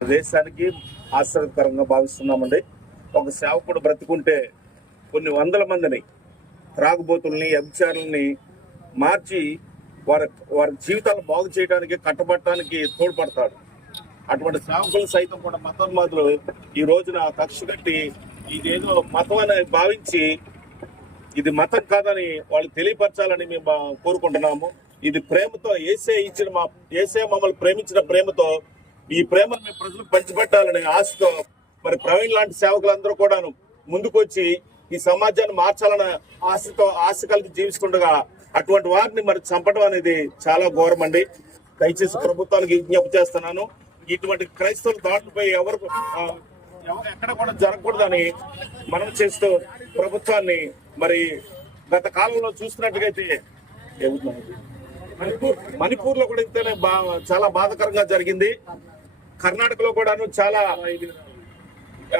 దేశానికి ఆశ్చర్యకరంగా భావిస్తున్నామండి. ఒక సేవకుడు బ్రతికుంటే కొన్ని వందల మందిని త్రాగుబోతుల్ని, వ్యభిచారుల్ని మార్చి వారి జీవితాలు బాగు చేయడానికి, కట్టబట్టడానికి తోడ్పడతాడు. అటువంటి సేవకులు సైతం కూడా మతోన్మాదులు ఈ రోజున కక్ష కట్టి ఇదేదో మతం అని భావించి ఇది మతం కాదని వాళ్ళు తెలియపరచాలని మేము కోరుకుంటున్నాము. ఇది ప్రేమతో యేసే మమ్మల్ని ప్రేమించిన ప్రేమతో ఈ ప్రేమను మేము ప్రజలకు పంచిపెట్టాలని ఆశతో మరి ప్రవీణ్ లాంటి సేవకులందరూ కూడాను ముందుకొచ్చి ఈ సమాజాన్ని మార్చాలన్న ఆశ కలిగి జీవిస్తుండగా అటువంటి వారిని మరి చంపడం అనేది చాలా ఘోరం అండి. దయచేసి ప్రభుత్వానికి విజ్ఞప్తి చేస్తున్నాను, ఇటువంటి క్రైస్తవుల దాడులపై ఎవరు ఎక్కడ కూడా జరగకూడదని మనం చేస్తూ ప్రభుత్వాన్ని మరి గత కాలంలో చూస్తున్నట్టుగైతే మణిపూర్ లో కూడా ఇంతనే చాలా బాధాకరంగా జరిగింది. కర్ణాటకలో కూడాను చాలా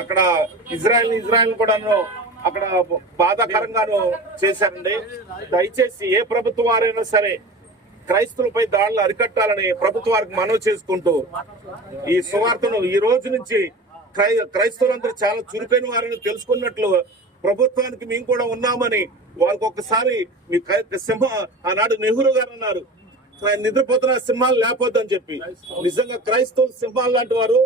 అక్కడ ఇజ్రాయెల్ కూడాను అక్కడ బాధాకరంగాను చేశారండి. దయచేసి ఏ ప్రభుత్వ వారైనా సరే క్రైస్తవులపై దాడులు అరికట్టాలని ప్రభుత్వ వారికి మనవి చేసుకుంటూ ఈ సువార్తను ఈ రోజు నుంచి క్రైస్తవులందరూ చాలా చురుకైన వారిని తెలుసుకున్నట్లు ప్రభుత్వానికి మేము కూడా ఉన్నామని వాళ్ళకి ఒక్కసారి మీ ఆనాడు నెహ్రూ గారు అన్నారు, నిద్రపోతున్న సింహాలు లేకపోద్దని చెప్పి. నిజంగా క్రైస్తవులు సింహాలు లాంటి వారు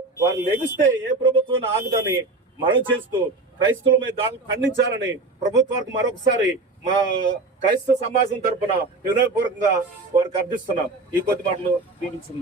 లెగిస్తే ఏ ప్రభుత్వం ఆగదని మనం చేస్తూ క్రైస్తవుల మీద దాడులు ఖండించాలని ప్రభుత్వానికి మరొకసారి మా క్రైస్తవ సమాజం తరఫున వినయపూర్వకంగా వారికి అర్థిస్తున్నాం. ఈ కొద్ది మాటలు దీవించుకుందాం.